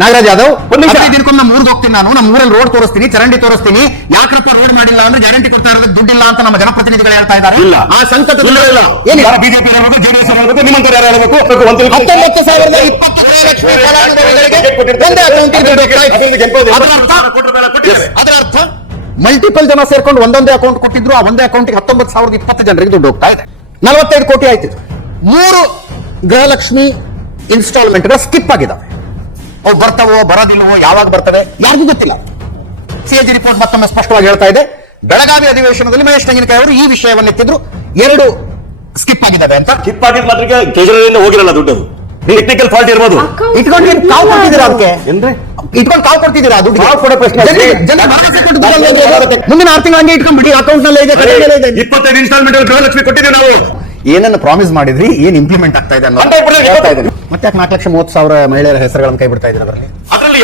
ನಾಗರಾಜ್ ಯಾದವ್ ದಿನಕ್ಕೊಮ್ಮೆ ನಮ್ಮ ಊರಿಗೆ ಹೋಗ್ತೀನಿ, ನಾನು ನಮ್ಮ ಊರಲ್ಲಿ ರೋಡ್ ತೋರಿಸ್ತೀನಿ, ಚರಂಡಿ ತೋರಿಸ್ತೀನಿ. ಯಾಕಪ್ಪ ರೋಡ್ ಮಾಡಿಲ್ಲ ಅಂದ್ರೆ ಗ್ಯಾರಂಟಿ ಕೊಡ್ತಾ ಇರೋದಕ್ಕೆ ದುಡ್ಡಿಲ್ಲ ಅಂತ ನಮ್ಮ ಜನಪ್ರತಿನಿಧಿಗಳು ಹೇಳ್ತಾ ಇದ್ದಾರೆ. ಆ ಸಂಕಟ ಏನಿಲ್ಲ. ಬಿಜೆಪಿ ಹೇಳ್ಬೇಕು, ಜೆಡಿಎಸ್ ಹೇಳ್ಬೇಕು, ನಿಮ್ಮಂತವ್ರು ಯಾರು ಹೇಳ್ಬೇಕು? 19,020 ಫಲಾನುಭವಿಗಳಿಗೆ ಒಂದೇ ಅಕೌಂಟಿಗೆ ದುಡ್ಡು ಹೋಗ್ತಾ ಇದೆ. ಅದರ ಅರ್ಥ ಮಲ್ಟಿಪಲ್ ಜನ ಸೇರ್ಕೊಂಡು ಒಂದೊಂದೇ ಅಕೌಂಟ್ ಕೊಟ್ಟಿದ್ರು. ಆ ಒಂದೇ ಅಕೌಂಟ್ಗೆ 19,020 ಜನರಿಗೆ ದುಡ್ಡು ಹೋಗ್ತಾ ಇದೆ. 45 ಕೋಟಿ ಆಯ್ತು. 3 ಗೃಹಲಕ್ಷ್ಮಿ ಇನ್ಸ್ಟಾಲ್ಮೆಂಟ್ ಸ್ಕಿಪ್ ಆಗಿದ್ದಾವೆ. ಅವು ಬರ್ತಾವೋ ಬರೋದಿಲ್ವೋ, ಯಾವಾಗ ಬರ್ತವೆ ಯಾರಿಗೂ ಗೊತ್ತಿಲ್ಲ. ಸಿಎಜಿ ರಿಪೋರ್ಟ್ ಮತ್ತೊಮ್ಮೆ ಸ್ಪಷ್ಟವಾಗಿ ಹೇಳ್ತಾ ಇದೆ. ಬೆಳಗಾವಿ ಅಧಿವೇಶನದಲ್ಲಿ ಮಹೇಶ್ ತೆಂಗಿನಕಾಯಿ ಅವರು ಈ ವಿಷಯವನ್ನು ಎತ್ತಿದ್ರು. 2 ಸ್ಕಿಪ್ ಆಗಿದ್ದಾವೆ ಅಂತ. ಸ್ಕಿಪ್ ಆಗಿದ ಮಾತ್ರಕ್ಕೆ ಕೇಂದ್ರದಿಂದ ಹೋಗಿರಲ್ಲ ದುಡ್ಡು. ಟೆಕ್ನಿಕಲ್ ಫಾಲ್ಟ್ ಇರ್ಬೋದು. ಇಟ್ಕೊಂಡು ಕಾವು ಕೊಡ್ತಿದ್ದೀರಾ ಅದಕ್ಕೆ? ಇಟ್ಕೊಂಡು ಕಾವು ಕೊಡ್ತಿದ್ದೀರಾ? ದುಡ್ಡು ಕೊಡೋ ಪ್ರಶ್ನೆ. ಮುಂದಿನ 6 ತಿಂಗಳು ಹಂಗೆ ಇಟ್ಕೊಂಡ್ಬಿಡಿ. ಅಕೌಂಟ್ ನಲ್ಲಿ ಇದೆ, 25 ಇನ್ಸ್ಟಾಲ್ಮೆಂಟ್ ಗೃಹಲಕ್ಷ್ಮಿ ಕೊಟ್ಟಿದ್ದೀವಿ ನಾವು. ಏನನ್ನು ಪ್ರಾಮಿಸ್ ಮಾಡಿದ್ರಿ, ಏನ್ ಇಂಪ್ಲಿಮೆಂಟ್ ಆಗ್ತಾ ಇದೆ ಅನ್ನೋದು ಹೇಳ್ತಾ ಇದ್ದೀನಿ. ಮತ್ತೆ 4,30,000 ಮಹಿಳೆಯರ ಹೆಸರುಗಳನ್ನು ಕೈ ಬಿಡ್ತಾ ಇದ್ದೀರಾ ಅದರಲ್ಲಿ?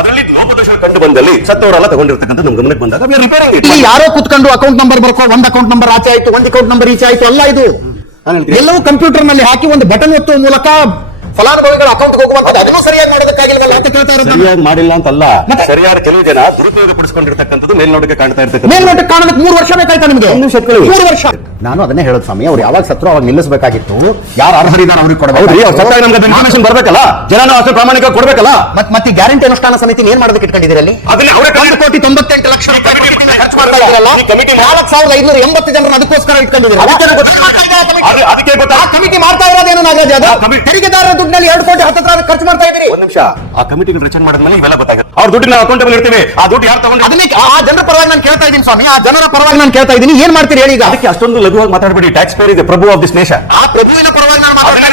ಅದರಲ್ಲಿ ಲೋಪದೋಷ ಕಂಡು ಬಂದಲ್ಲಿ ಸತ್ತವರೆಲ್ಲ ತಗೊಂಡಿರ್ತಕ್ಕಂಥ ನಮ್ ಗಮನಕ್ಕೆ ಬಂದಾಗ ರಿಪೇರಿಂಗ್ ಇಲ್ಲಿ ಯಾರೋ ಕುತ್ಕೊಂಡು ಅಕೌಂಟ್ ನಂಬರ್ ಬರ್ಕೋ, ಒಂದು ಅಕೌಂಟ್ ನಂಬರ್ ಆಚೆ ಆಯ್ತು, ಒಂದು ಅಕೌಂಟ್ ನಂಬರ್ ಈಚೆ ಆಯ್ತು ಅಲ್ಲ. ಇದು ಎಲ್ಲವೂ ಕಂಪ್ಯೂಟರ್ ನಲ್ಲಿ ಹಾಕಿ ಒಂದು ಬಟನ್ ಒತ್ತುವ ಮೂಲಕ ಫಲಾನುಭವಿಗಳ ಅಕೌಂಟ್ ಹೋಗುವಂತ ಅದನ್ನು ಸರಿಯಾಗಿ ಮಾಡೋದಕ್ಕಾಗಿಲ್ಲ ಅಂತ ಕೇಳ್ತಾ ಇರೋದು. ಸರಿಯಾಗಿ ಮಾಡಿಲ್ಲ ಅಂತಲ್ಲ, ಸರಿಯಾದ ಕೆಲವು ಜನ ದುರುಪಯೋಗ ಪಡಿಸಿಕೊಂಡಿರ್ತಕ್ಕಂಥದ್ದು ಮೇಲ್ನೋಟಕ್ಕೆ ಕಾಣ್ತಾ ಇರ್ತಕ್ಕಂಥ. ಮೇಲ್ನೋಟಕ್ಕೆ ಕಾಣೋದಕ್ಕೆ 3 ವರ್ಷ ಬೇಕಾಯ್ತಾ ನಿಮಗೆ? 3 ವರ್ಷ. ನಾನು ಅದನ್ನೇ ಹೇಳೋದು ಸ್ವಾಮಿ, ಅವ್ರು ಯಾವಾಗ ಸತ್ರು ಅವಾಗ ನಿಲ್ಲಿಸಬೇಕಾಗಿತ್ತು. ಯಾರು ಅರ್ಹರಿದ್ದಾರೆ ಅವ್ರಿಗೆ ಕೊಡಬೇಕು. ನಮ್ಗೆ ಇನ್ಫಾರ್ಮೇಶನ್ ಬರ್ಬೇಕಲ್ಲ, ಜನ ಅಷ್ಟು ಪ್ರಾಮಾಣಿಕ ಕೊಡ್ಬೇಕಲ್ಲ. ಮತ್ತೆ ಗ್ಯಾರಂಟಿ ಅನುಷ್ಠಾನ ಸಮಿತಿ ಏನ್ ಮಾಡೋದಕ್ಕೆ ಇಟ್ಕೊಂಡಿದ್ದೀರಿ ಅಲ್ಲಿ? 1,98,00,000 ರೂಪಾಯಿ ಖರ್ಚು ಮಾಡ್ತಾ ಇದ್ದೀರಲ್ಲ. 4,580 ಜನರನ್ನು ಅದಕ್ಕೋಸ್ಕರ ಇಟ್ಕೊಂಡಿದ್ದೀರಿ. ಅದಕ್ಕೆ ಗೊತ್ತಾ ಕಮಿಟಿ ಮಾಡ್ತಾ ಇರೋದೇನು ನಾಗರಾಜ್ ಯಾದವ್? ತೆರಿಗೆದಾರರ ದುಡ್ಡಿನಲ್ಲಿ 2 ಕೋಟಿ 10 ಖರ್ಚು ಮಾಡ್ತಾ ಇದ್ದೀರಿ. ಒಂದ್ ನಿಮಿಷ, ಆ ಕಮಿಟಿಗಳು ರಚನೆ ಮಾಡಿದ್ಮೇಲೆ ಇವೆಲ್ಲ ಗೊತ್ತಾಗುತ್ತೆ. ಅವ್ರ ದುಡ್ಡು ನಾವು ಅಕೌಂಟಬಲ್ ಇರ್ತೀವಿ. ಆ ದುಡ್ಡು ಯಾರು ತಗೊಂಡು ಅದನ್ನೇ ಆ ಜನರ ಪರವಾಗಿ ನಾನು ಕೇಳ್ತಾ ಇದ್ದೀನಿ ಸ್ವಾಮಿ. ಆ ಜನರ ಪರವಾಗಿ ನಾನು ಕೇಳ್ತಾ ಇದ್ದೀನಿ, ಏನ್ ಮಾಡ್ತೀರಿ ಹೇಳಿ ಈಗ? ಅದಕ್ಕೆ ಅಷ್ಟೊಂದು ಲಘುವಾಗಿ ಮಾತಾಡಬೇಡಿ. ಟ್ಯಾಕ್ಸ್ ಪೇರ್ ಇದೆ ಪ್ರಭು ಆಫ್ ದಿಸ್ ನೇಷನ್. ಆ ಪ್ರಭುವಿನ ಪರವಾಗಿ ನಾನು ಮಾತಾಡ್ತಾ